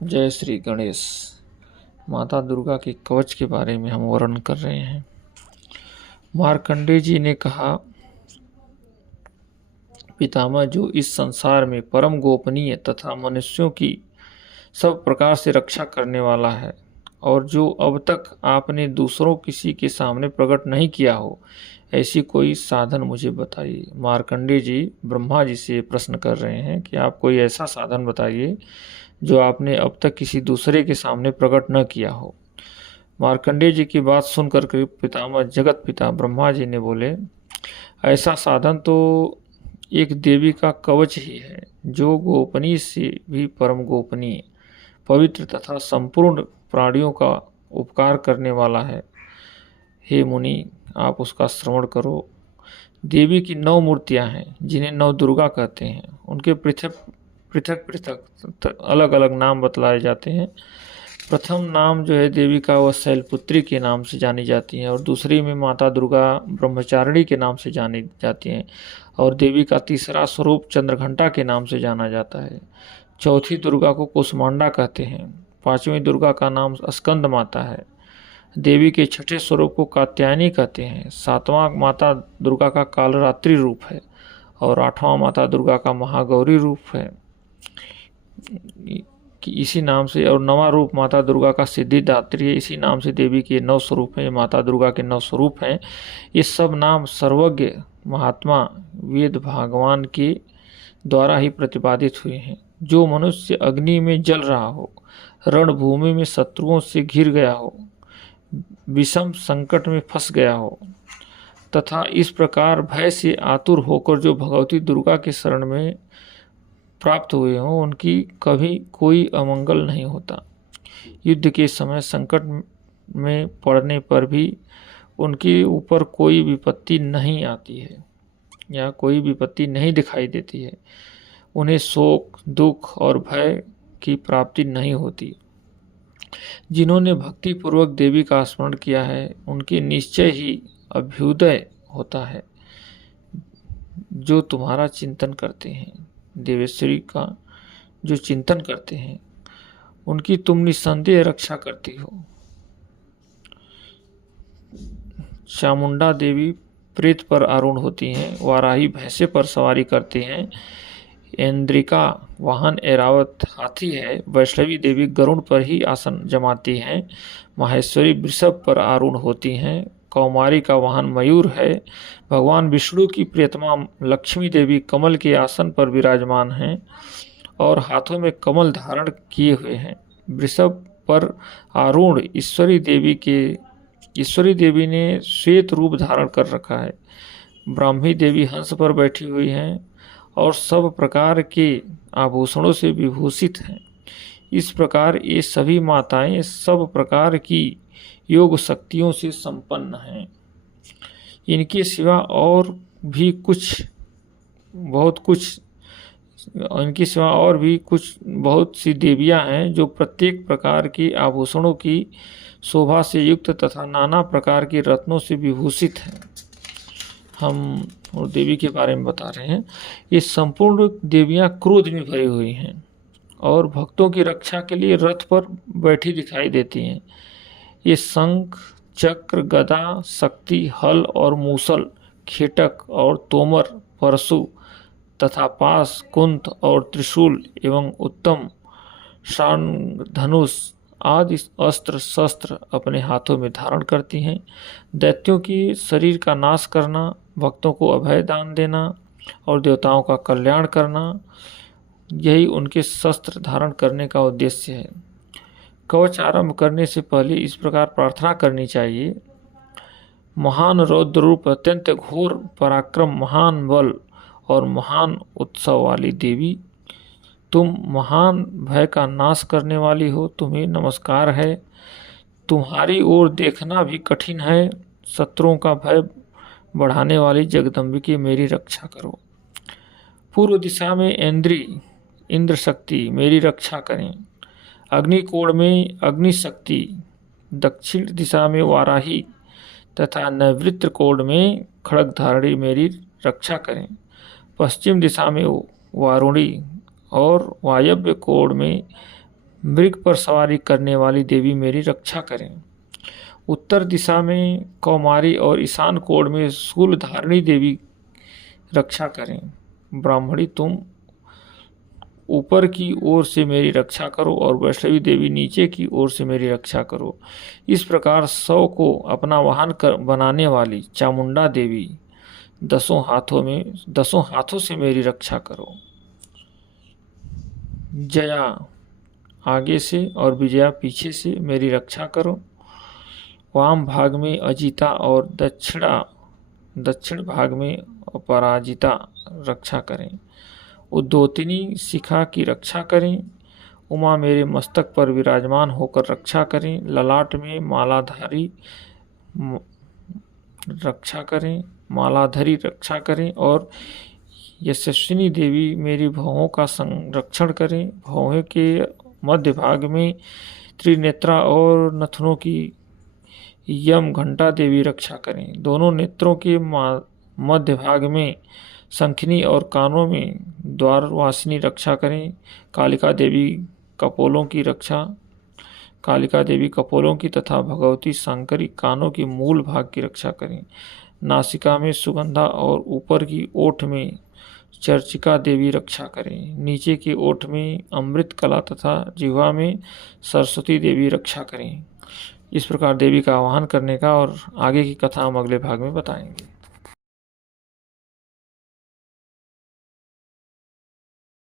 जय श्री गणेश। माता दुर्गा के कवच के बारे में हम वर्णन कर रहे हैं। मार्कंडेय जी ने कहा, पितामह, जो इस संसार में परम गोपनीय तथा मनुष्यों की सब प्रकार से रक्षा करने वाला है और जो अब तक आपने दूसरों किसी के सामने प्रकट नहीं किया हो, ऐसी कोई साधन मुझे बताइए। मार्कंडेय जी ब्रह्मा जी से प्रश्न कर रहे हैं कि आप कोई ऐसा साधन बताइए जो आपने अब तक किसी दूसरे के सामने प्रकट न किया हो। मार्कंडेय जी की बात सुनकर के पितामह जगत पिता ब्रह्मा जी ने बोले, ऐसा साधन तो एक देवी का कवच ही है, जो गोपनीय से भी परम गोपनीय, पवित्र तथा संपूर्ण प्राणियों का उपकार करने वाला है। हे मुनि, आप उसका श्रवण करो। देवी की 9 मूर्तियां हैं, जिन्हें 9 दुर्गा कहते हैं। उनके पृथक पृथक पृथक अलग अलग नाम बतलाए जाते हैं। प्रथम नाम जो है देवी का, वह शैलपुत्री के नाम से जानी जाती हैं, और दूसरी में माता दुर्गा ब्रह्मचारिणी के नाम से जानी जाती हैं, और देवी का तीसरा स्वरूप चंद्रघंटा के नाम से जाना जाता है। चौथी दुर्गा को कुष्मांडा कहते हैं। पांचवी दुर्गा का नाम स्कंद माता है। देवी के छठे स्वरूप को कात्यायनी कहते हैं। सातवां माता दुर्गा का कालरात्रि रूप है, और आठवां माता दुर्गा का महागौरी रूप है कि इसी नाम से, और नवां रूप माता दुर्गा का सिद्धिदात्री है। इसी नाम से देवी के 9 स्वरूप हैं, माता दुर्गा के 9 स्वरूप हैं। ये सब नाम सर्वज्ञ महात्मा वेद भगवान के द्वारा ही प्रतिपादित हुए हैं। जो मनुष्य अग्नि में जल रहा हो, रणभूमि में शत्रुओं से घिर गया हो, विषम संकट में फंस गया हो, तथा इस प्रकार भय से आतुर होकर जो भगवती दुर्गा के शरण में प्राप्त हुए हों, उनकी कभी कोई अमंगल नहीं होता। युद्ध के समय संकट में पड़ने पर भी उनके ऊपर कोई विपत्ति नहीं आती है, या कोई विपत्ति नहीं दिखाई देती है। उन्हें शोक, दुख और भय की प्राप्ति नहीं होती। जिन्होंने भक्ति पूर्वक देवी का स्मरण किया है, उनके निश्चय ही अभ्युदय होता है। जो तुम्हारा चिंतन करते हैं, देवेश्वरी का जो चिंतन करते हैं, उनकी तुम निस्संदेह रक्षा करती हो। चामुंडा देवी प्रेत पर आरूढ़ होती हैं, वाराही भैंसे पर सवारी करती हैं, इंद्रिका वाहन ऐरावत हाथी है, वैष्णवी देवी गरुड़ पर ही आसन जमाती हैं, माहेश्वरी वृषभ पर आरूढ़ होती हैं, कौमारी का वाहन मयूर है, भगवान विष्णु की प्रियतमा लक्ष्मी देवी कमल के आसन पर विराजमान हैं और हाथों में कमल धारण किए हुए हैं। वृषभ पर आरूढ़ ईश्वरी देवी ने श्वेत रूप धारण कर रखा है। ब्राह्मी देवी हंस पर बैठी हुई हैं और सब प्रकार के आभूषणों से विभूषित हैं। इस प्रकार ये सभी माताएं सब प्रकार की योग शक्तियों से संपन्न हैं। इनके सिवा और भी बहुत सी देवियां हैं, जो प्रत्येक प्रकार के आभूषणों की शोभा से युक्त तथा नाना प्रकार के रत्नों से विभूषित हैं। हम और देवी के बारे में बता रहे हैं। ये संपूर्ण देवियां क्रोध में भरी हुई हैं और भक्तों की रक्षा के लिए रथ पर बैठी दिखाई देती हैं। ये शंख, चक्र, गदा, शक्ति, हल और मूसल, खेटक और तोमर, परशु तथा पास, कुंत और त्रिशूल एवं उत्तम शार्ंग, धनुष आदि अस्त्र शस्त्र अपने हाथों में धारण करती हैं। दैत्यों की शरीर का नाश करना, भक्तों को अभय दान देना और देवताओं का कल्याण करना, यही उनके शस्त्र धारण करने का उद्देश्य है। कवच आरंभ करने से पहले इस प्रकार प्रार्थना करनी चाहिए। महान रौद्र रूप, अत्यंत घोर पराक्रम, महान बल और महान उत्सव वाली देवी, तुम महान भय का नाश करने वाली हो, तुम्हें नमस्कार है। तुम्हारी ओर देखना भी कठिन है। शत्रुओं का भय बढ़ाने वाली जगदम्बिके, मेरी रक्षा करो। पूर्व दिशा में इंद्र शक्ति मेरी रक्षा करें। अग्निकोण में अग्नि शक्ति, दक्षिण दिशा में वाराही तथा नैवृत्त कोण में खड्गधारिणी मेरी रक्षा करें। पश्चिम दिशा में वारुणी और वायव्य कोण में मृग पर सवारी करने वाली देवी मेरी रक्षा करें। उत्तर दिशा में कौमारी और ईशान कोण में शूलधारिणी देवी रक्षा करें। ब्राह्मणी तुम ऊपर की ओर से मेरी रक्षा करो और वैष्णवी देवी नीचे की ओर से मेरी रक्षा करो। इस प्रकार 100 को अपना वाहन बनाने वाली चामुंडा देवी 10 हाथों से मेरी रक्षा करो। जया आगे से और विजया पीछे से मेरी रक्षा करो। वाम भाग में अजिता और दक्षिण भाग में अपराजिता रक्षा करें। उद्योतिनी शिखा की रक्षा करें। उमा मेरे मस्तक पर विराजमान होकर रक्षा करें। ललाट में मालाधारी रक्षा करें, मालाधरी रक्षा करें और यशस्विनी देवी मेरी भौहों का संरक्षण करें। भौहें के मध्य भाग में त्रिनेत्रा और नथनों की यम घंटा देवी रक्षा करें। दोनों नेत्रों के मध्य भाग में शंखिनी और कानों में द्वारवासिनी रक्षा करें। कालिका देवी कपोलों की तथा भगवती शंकरी कानों की मूल भाग की रक्षा करें। नासिका में सुगंधा और ऊपर की ओठ में चर्चिका देवी रक्षा करें। नीचे की ओठ में अमृत कला तथा जिह्वा में सरस्वती देवी रक्षा करें। इस प्रकार देवी का आवाहन करने का और आगे की कथा हम अगले भाग में बताएंगे।